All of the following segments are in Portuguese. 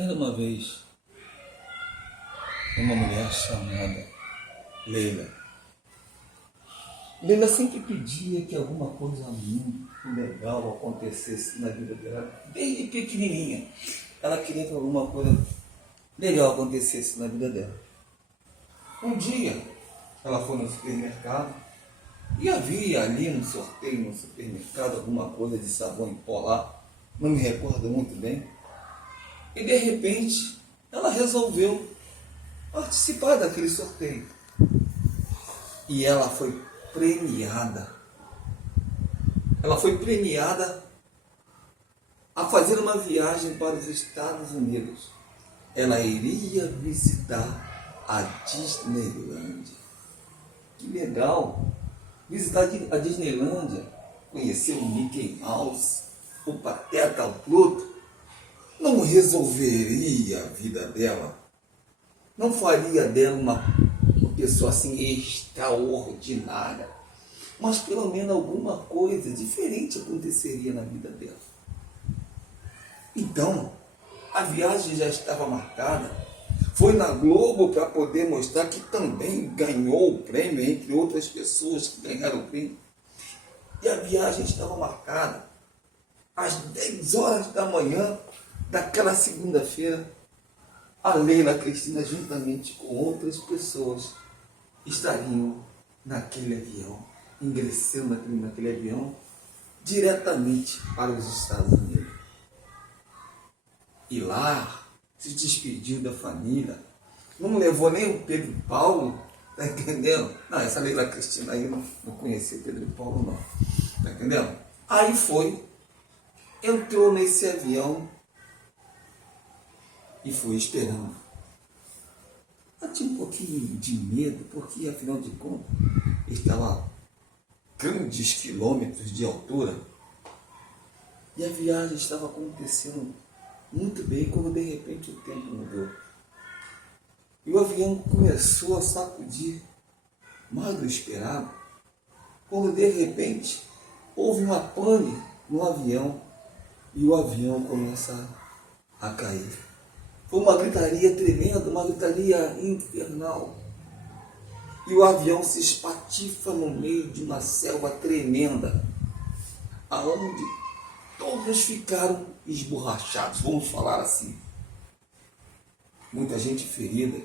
Era uma vez uma mulher chamada Leila. Leila sempre pedia que alguma coisa muito legal acontecesse na vida dela, desde pequenininha. Ela queria que alguma coisa legal acontecesse na vida dela. Um dia, ela foi no supermercado e havia ali no sorteio no supermercado alguma coisa de sabão em pó lá, não me recordo muito bem. E de repente, ela resolveu participar daquele sorteio. E ela foi premiada. Ela foi premiada a fazer uma viagem para os Estados Unidos. Ela iria visitar a Disneylândia. Que legal! Visitar a Disneylândia, conhecer o Mickey Mouse, o Pateta, o Pluto, não resolveria a vida dela. Não faria dela uma pessoa assim extraordinária. Mas pelo menos alguma coisa diferente aconteceria na vida dela. Então, a viagem já estava marcada. Foi na Globo para poder mostrar que também ganhou o prêmio, entre outras pessoas que ganharam o prêmio. E a viagem estava marcada às 10 horas da manhã daquela segunda-feira. A Leila Cristina, juntamente com outras pessoas, estariam naquele avião, ingressando naquele avião, diretamente para os Estados Unidos. E lá se despediu da família, não levou nem o Pedro e Paulo, tá entendendo? Não, essa Leila Cristina aí não conhecia o Pedro e Paulo não, tá entendendo? Aí foi, entrou nesse avião e foi esperando. Ela tinha um pouquinho de medo, porque afinal de contas estava a grandes quilômetros de altura e a viagem estava acontecendo muito bem, quando de repente o tempo mudou. E o avião começou a sacudir mais do esperado, quando de repente houve uma pane no avião e o avião começa a cair. Foi uma gritaria tremenda, uma gritaria infernal. E o avião se espatifa no meio de uma selva tremenda, aonde todos ficaram esborrachados, vamos falar assim. Muita gente ferida.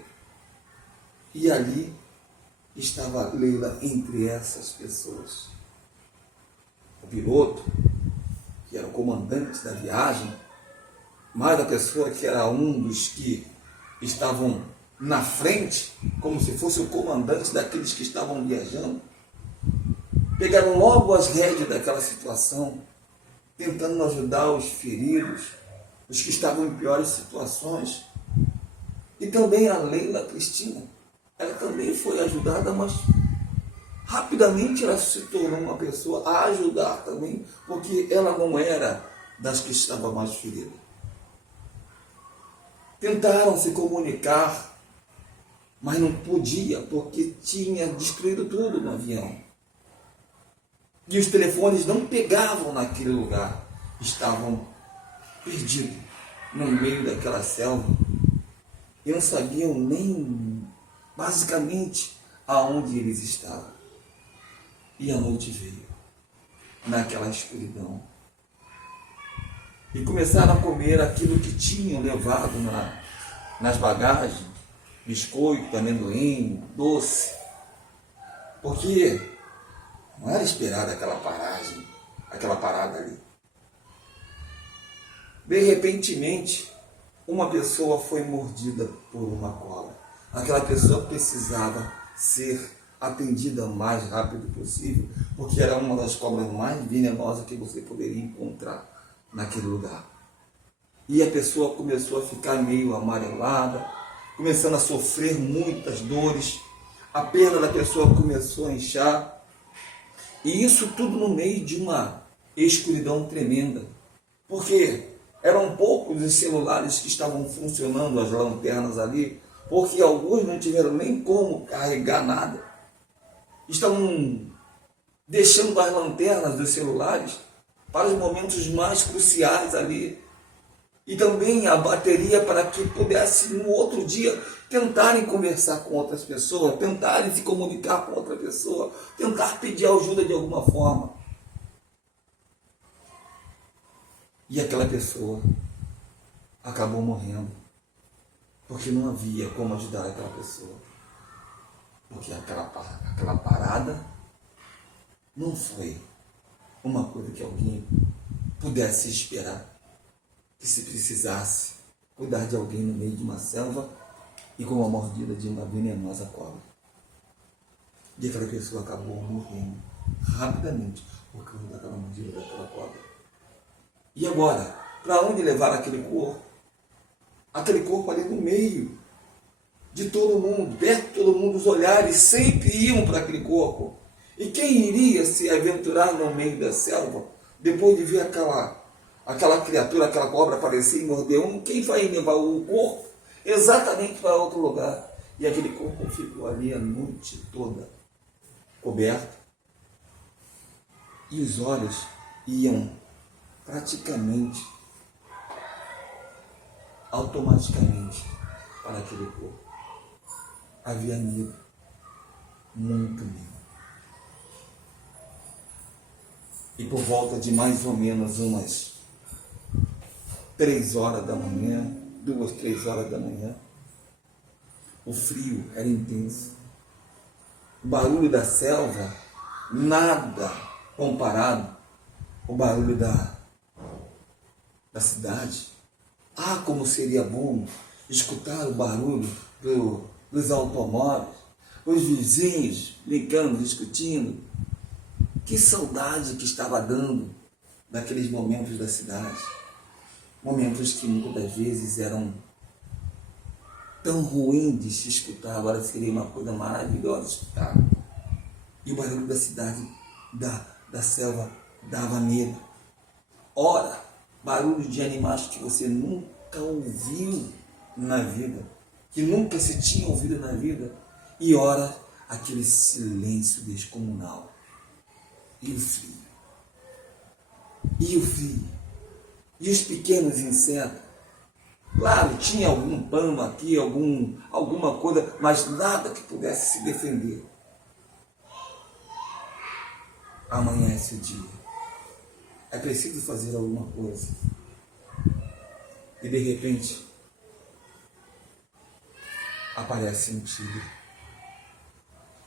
E ali estava Leila entre essas pessoas. O piloto, que era o comandante da viagem, mais a pessoa que era um dos que estavam na frente, como se fosse o comandante daqueles que estavam viajando, pegaram logo as rédeas daquela situação, tentando ajudar os feridos, os que estavam em piores situações. E também a Leila Cristina, ela também foi ajudada, mas rapidamente ela se tornou uma pessoa a ajudar também, porque ela não era das que estava mais ferida. Tentaram se comunicar, mas não podia, porque tinha destruído tudo no avião. E os telefones não pegavam naquele lugar. Estavam perdidos no meio daquela selva. E não sabiam nem, basicamente, aonde eles estavam. E a noite veio, naquela escuridão. E começaram a comer aquilo que tinham levado nas bagagens, biscoito, amendoim, doce. Porque não era esperada aquela parada ali. De repentemente, uma pessoa foi mordida por uma cobra. Aquela pessoa precisava ser atendida o mais rápido possível, porque era uma das cobras mais venenosas que você poderia encontrar naquele lugar. E a pessoa começou a ficar meio amarelada, começando a sofrer muitas dores. A perna da pessoa começou a inchar. E isso tudo no meio de uma escuridão tremenda. Porque eram poucos os celulares que estavam funcionando, as lanternas ali, porque alguns não tiveram nem como carregar nada. Estavam deixando as lanternas dos celulares para os momentos mais cruciais ali. e também a bateria para que pudesse, no outro dia, tentarem conversar com outras pessoas, tentarem se comunicar com outra pessoa, tentar pedir ajuda de alguma forma. E aquela pessoa acabou morrendo, porque não havia como ajudar aquela pessoa. Porque aquela parada não foi uma coisa que alguém pudesse esperar, que se precisasse cuidar de alguém no meio de uma selva e com a mordida de uma venenosa cobra. E aquela pessoa acabou morrendo rapidamente por causa daquela mordida daquela cobra. E agora, para onde levar aquele corpo? Aquele corpo ali no meio de todo mundo, perto de todo mundo, os olhares sempre iam para aquele corpo. E quem iria se aventurar no meio da selva, depois de ver aquela criatura, aquela cobra aparecer e morder um, quem vai levar o corpo exatamente para outro lugar? E aquele corpo ficou ali a noite toda, coberto. E os olhos iam praticamente, automaticamente, para aquele corpo. Havia medo, muito medo. E por volta de mais ou menos umas 3 horas da manhã, 2, 3 horas da manhã, o frio era intenso. O barulho da selva, nada comparado ao barulho da cidade. Ah, como seria bom escutar o barulho dos automóveis, os vizinhos brincando, discutindo. Que saudade que estava dando daqueles momentos da cidade. Momentos que muitas das vezes eram tão ruins de se escutar, agora seria uma coisa maravilhosa de escutar. E o barulho da cidade, da selva, dava medo. Ora, barulho de animais que você nunca ouviu na vida, que nunca se tinha ouvido na vida, e ora, aquele silêncio descomunal. E o frio. E o frio. E os pequenos insetos. Claro, tinha algum pano aqui, alguma coisa, mas nada que pudesse se defender. Amanhece o dia. É preciso fazer alguma coisa. E de repente, aparece um tigre.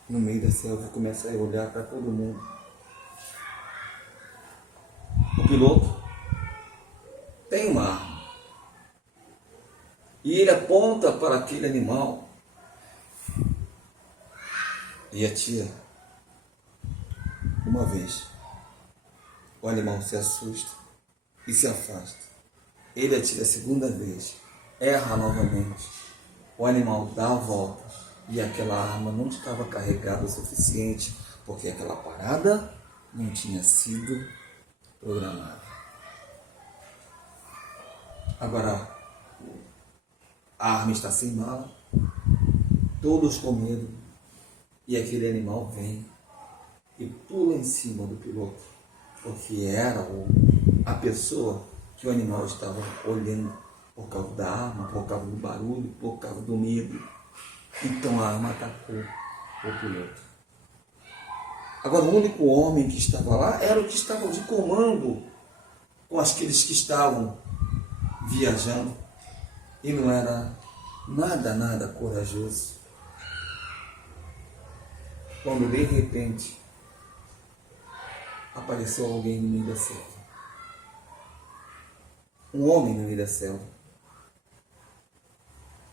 No meio da selva, começa a olhar para todo mundo. O piloto tem uma arma. E ele aponta para aquele animal e atira. Uma vez, o animal se assusta e se afasta. Ele atira a segunda vez, erra novamente. O animal dá a volta e aquela arma não estava carregada o suficiente, porque aquela parada não tinha sido programada. Agora, a arma está sem bala, todos com medo, e aquele animal vem e pula em cima do piloto, porque era a pessoa que o animal estava olhando, por causa da arma, por causa do barulho, por causa do medo. Então a arma atacou o piloto. Agora, o único homem que estava lá era o que estava de comando com aqueles que estavam viajando. E não era nada corajoso. Quando de repente apareceu alguém no meio da selva. Um homem no meio da selva.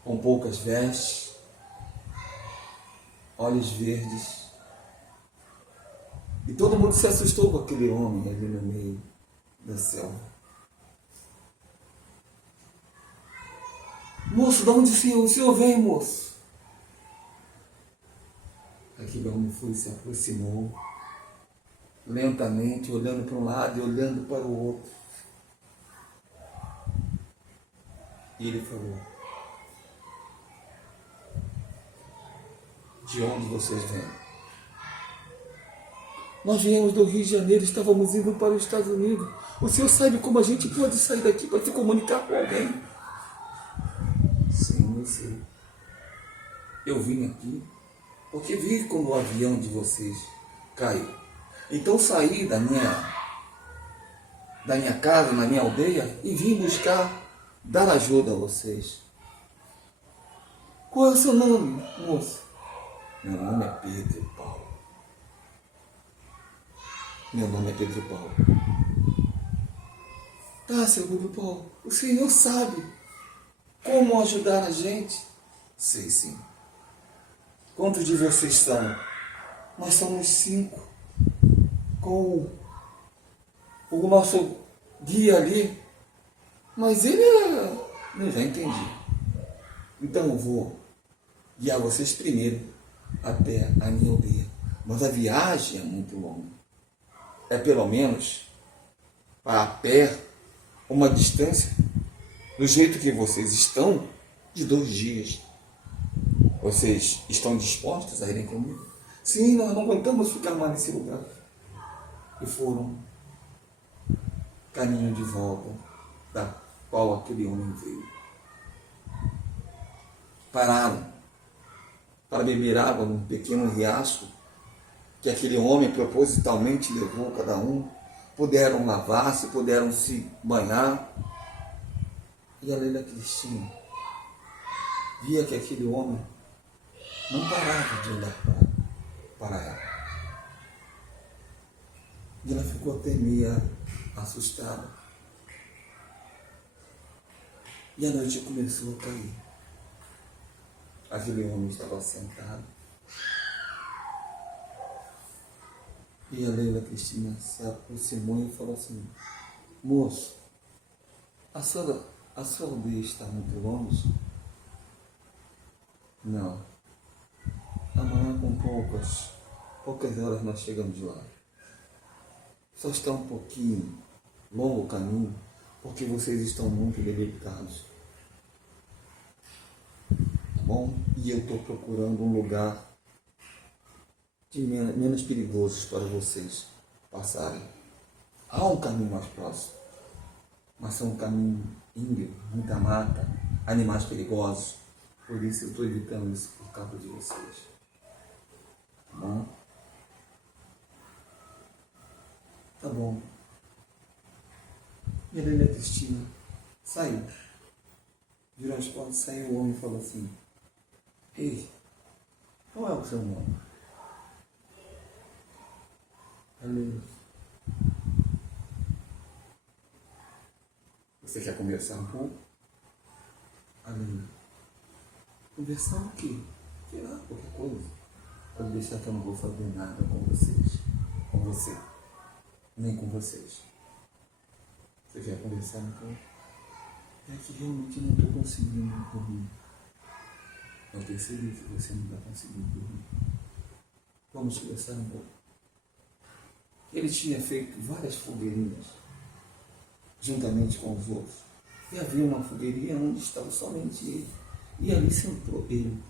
Com poucas vestes, olhos verdes. E todo mundo se assustou com aquele homem ali no meio da selva. Moço, de onde o senhor vem, moço? Aquele homem foi e se aproximou, lentamente, olhando para um lado e olhando para o outro. E ele falou: de onde vocês vêm? Nós viemos do Rio de Janeiro, estávamos indo para os Estados Unidos. O Senhor sabe como a gente pode sair daqui para se comunicar com alguém. Sim, eu sei. Eu vim aqui porque vi quando o avião de vocês caiu. Então saí da minha casa, na minha aldeia, e vim buscar dar ajuda a vocês. Qual é o seu nome, moço? Meu nome é Pedro Paulo. Meu nome é Pedro Paulo. Tá, seu Pedro Paulo, o Senhor sabe como ajudar a gente? Sei sim. Quantos de vocês são? Nós somos 5. Com o nosso guia ali. Mas ele é... Eu já entendi. Então eu vou guiar vocês primeiro até a minha aldeia. Mas a viagem é muito longa. É pelo menos a pé uma distância, do jeito que vocês estão, de 2 dias. Vocês estão dispostos a irem comigo? Sim, nós não aguentamos ficar mais nesse lugar. E foram caminho de volta da qual aquele homem veio. Pararam para beber água num pequeno riacho que aquele homem propositalmente levou cada um. Puderam lavar-se, puderam se banhar. E a Leila Cristina via que aquele homem não parava de olhar para ela. E ela ficou até meio assustada. E a noite começou a cair. Aquele homem estava sentado. E a Leila Cristina se aproximou e falou assim: moço, a sua aldeia está muito longe? Não. Amanhã com poucas horas nós chegamos lá. Só está um pouquinho longo o caminho, porque vocês estão muito debilitados. Tá bom? E eu estou procurando um lugar menos perigoso para vocês passarem. Há um caminho mais próximo, mas é um caminho íngreme, muita mata, animais perigosos. Por isso eu estou evitando isso por causa de vocês. Tá bom? Tá bom. E a Leila Cristina saiu. Virou as portas, saiu o homem e falou assim: ei, qual é o seu nome? A Leila: você quer conversar um pouco? A Leila: conversar o quê? Sei lá, qualquer coisa. Pode deixar que eu não vou fazer nada com vocês. Com você. Nem com vocês. Você quer conversar um pouco? É que realmente não estou conseguindo dormir. Eu percebi que você não está conseguindo dormir. Vamos conversar um pouco. Ele tinha feito várias fogueirinhas, juntamente com os outros. E havia uma fogueirinha onde estava somente ele. E ali sentou ele.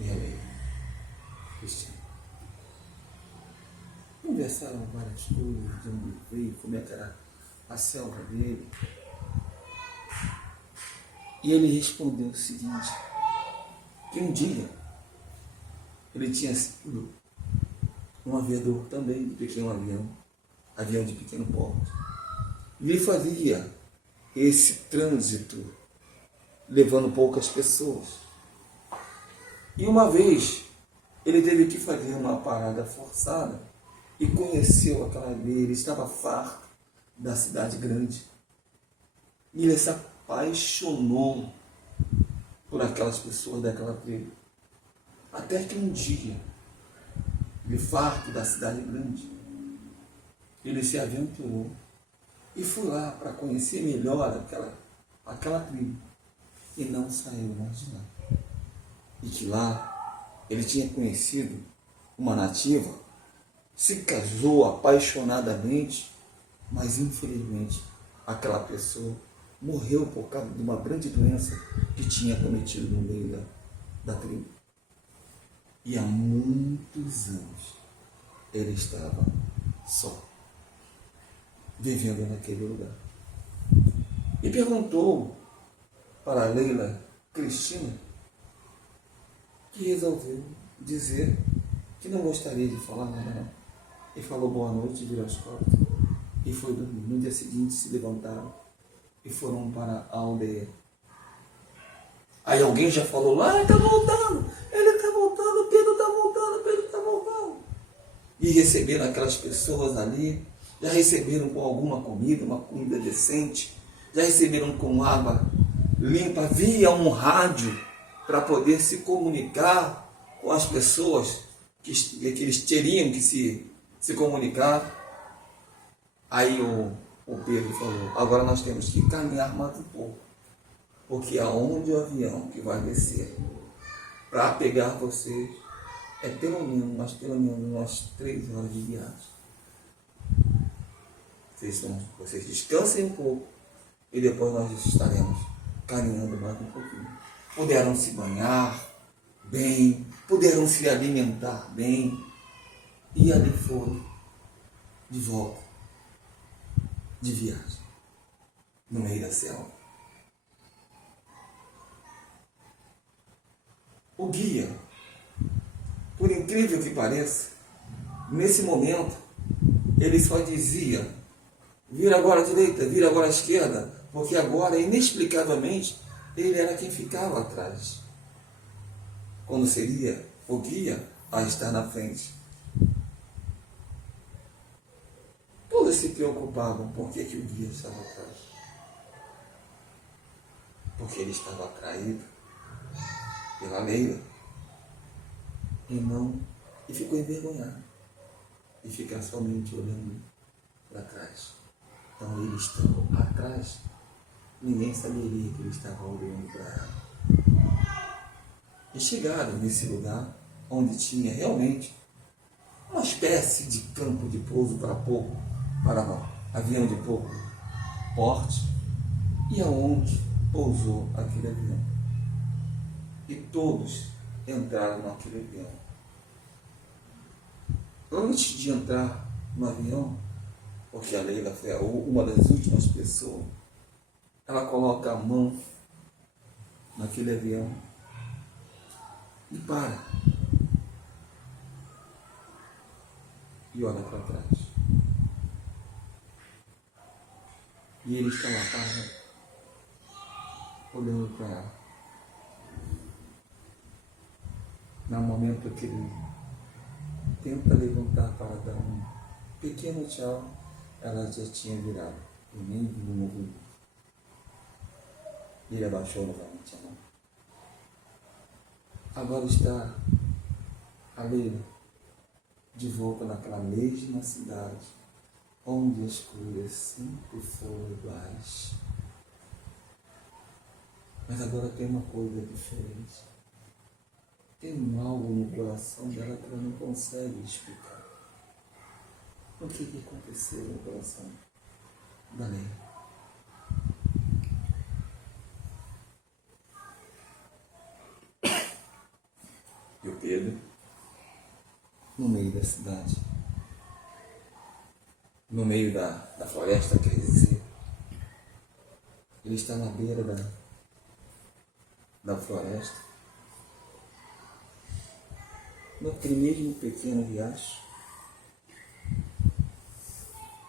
E ela, Cristina. Conversaram várias coisas, de onde veio, como é que era a selva dele. E ele respondeu o seguinte: que um dia ele tinha sido um aviador também de pequeno avião de pequeno porte. E ele fazia esse trânsito levando poucas pessoas. E uma vez ele teve que fazer uma parada forçada e conheceu aquela aldeia. Ele estava farto da cidade grande. E ele se apaixonou por aquelas pessoas daquela tribo. Até que um dia, ele farto da cidade grande, ele se aventurou e foi lá para conhecer melhor aquela tribo. E não saiu mais de lá. E que lá ele tinha conhecido uma nativa, se casou apaixonadamente, mas infelizmente aquela pessoa morreu por causa de uma grande doença que tinha cometido no meio da tribo. E há muitos anos ele estava só. vivendo naquele lugar. E perguntou para a Leila Cristina, que resolveu dizer que não gostaria de falar nada não. E falou boa noite, virou as costas e foi dormir. No dia seguinte se levantaram e foram para a aldeia. Aí alguém já falou lá, ele está voltando, Pedro está voltando, Pedro está voltando. E receberam aquelas pessoas ali, já receberam com alguma comida, uma comida decente, já receberam com água limpa, via um rádio para poder se comunicar com as pessoas que eles teriam que se comunicar. Aí o Pedro falou, agora nós temos que caminhar mais um pouco, porque aonde o avião que vai descer para pegar vocês é pelo menos umas 3 horas de viagem. Vocês descansem um pouco e depois nós estaremos caminhando mais um pouquinho. Puderam se banhar bem, puderam se alimentar bem e ali foram de volta de viagem no meio da selva. O guia, por incrível que pareça, nesse momento ele só dizia: vira agora à direita, vira agora à esquerda, porque agora, inexplicavelmente, ele era quem ficava atrás, quando seria o guia a estar na frente. Todos se preocupavam por que o guia estava atrás. Porque ele estava atraído pela Leila e ficou envergonhado e ficar somente olhando para trás. Então ele estava atrás, ninguém saberia que ele estava olhando para ela. E chegaram nesse lugar onde tinha realmente uma espécie de campo de pouso para avião de pouco porte, e aonde pousou aquele avião. E todos entraram naquele avião. Antes de entrar no avião, porque a Leila foi uma das últimas pessoas, ela coloca a mão naquele avião e para. E olha para trás. E ele está lá parado, olhando para ela. No momento que ele tenta levantar para dar um pequeno tchau, ela já tinha virado e nem viu o movimento. Ele abaixou novamente a mão. Agora está a Leila de volta naquela mesma cidade, onde as cores sempre foram iguais. Mas agora tem uma coisa diferente. Tem algo no coração dela que ela não consegue explicar. O que aconteceu no coração da Leila? E o Pedro, no meio da cidade, no meio da floresta, quer dizer, ele está na beira da floresta, naquele mesmo pequeno riacho,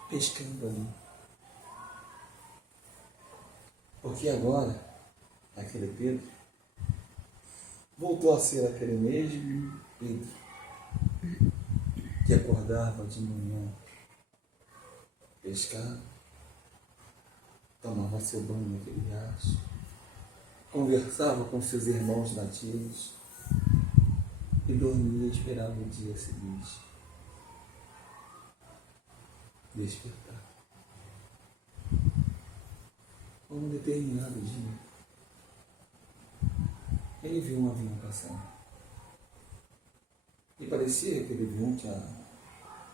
pescando ali. Porque agora, aquele Pedro voltou a ser aquele mesmo Pedro que acordava de manhã, pescava, tomava seu banho naquele riacho, conversava com seus irmãos nativos e dormia e esperava o dia seguinte despertar. Um determinado dia, ele viu um avião passando. E parecia que aquele avião tinha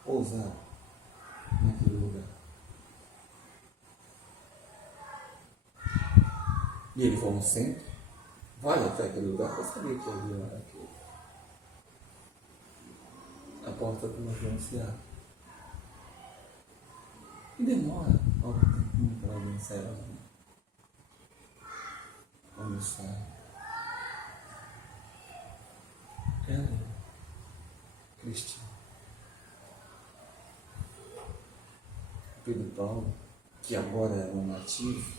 pousado naquele lugar. E ele, como sempre, vai até aquele lugar para saber que o avião era aquele. A porta do avião se abre. E demora algum tempinho para alguém sair lá. Quando sai, ela é Cristina. Pedro Paulo, que agora era um nativo,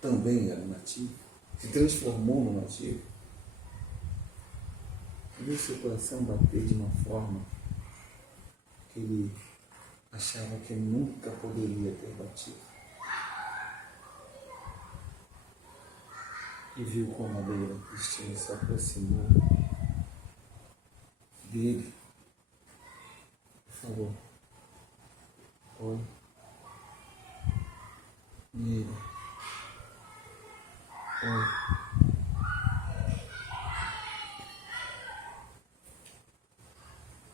também era um nativo, se transformou num nativo, viu seu coração bater de uma forma que ele achava que nunca poderia ter batido. E viu como a beira Cristina se aproximou dele e falou: oi. E ele: oi.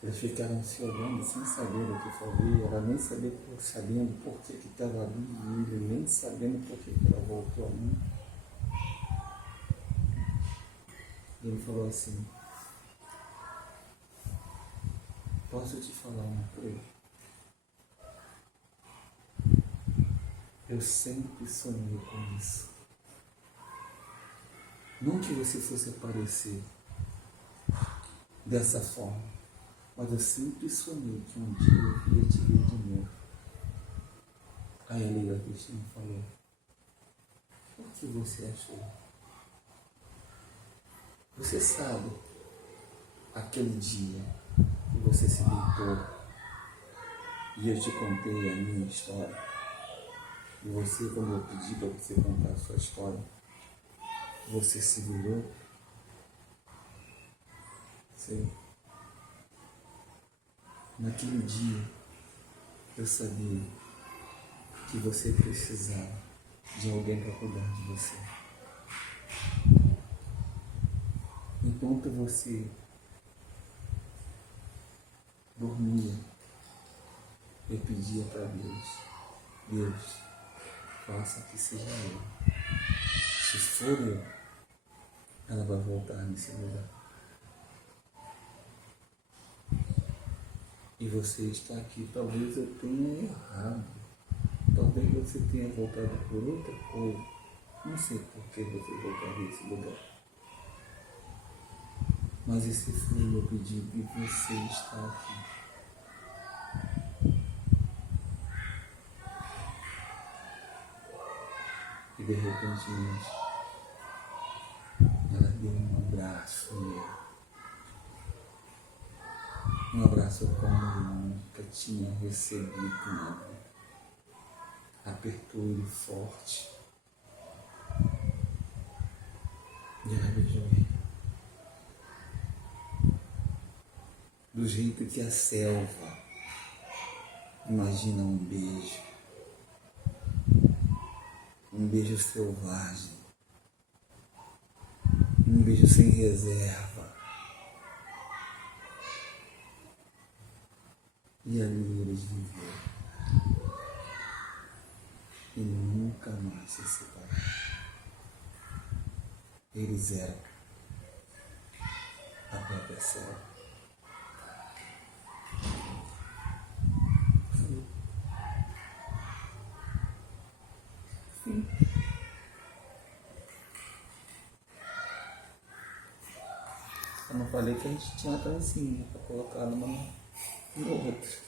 Eles ficaram se olhando sem saber o que fazer, ela nem sabendo por que estava ali, e ele nem sabendo por que ela voltou a mim. E ele falou assim: posso te falar uma coisa? Eu sempre sonhei com isso. Não que você fosse aparecer dessa forma, mas eu sempre sonhei que um dia eu ia te ver de novo. Aí a Leila Cristina falou: o que você achou? Você sabe aquele dia que você se deitou e eu te contei a minha história? E você, quando eu pedi para você contar a sua história, você se virou? Sei. Naquele dia, eu sabia que você precisava de alguém para cuidar de você. Enquanto você dormia, eu pedia para Deus, faça que seja eu. Se for eu, ela vai voltar nesse lugar. E você está aqui, talvez eu tenha errado. Talvez você tenha voltado por outra coisa. Não sei por que você voltaria nesse lugar. Mas esse foi o meu pedido e você está aqui. E de repente ela deu um abraço nele. Um abraço como eu nunca tinha recebido nada. Apertou ele forte. E ela beijou ele. Do jeito que a selva imagina um beijo. Um beijo selvagem. Um beijo sem reserva. E ali eles viveram. E nunca mais se separaram. Eles eram a própria selva. Sim. Eu não falei que a gente tinha uma trancinha para colocar numa no outro.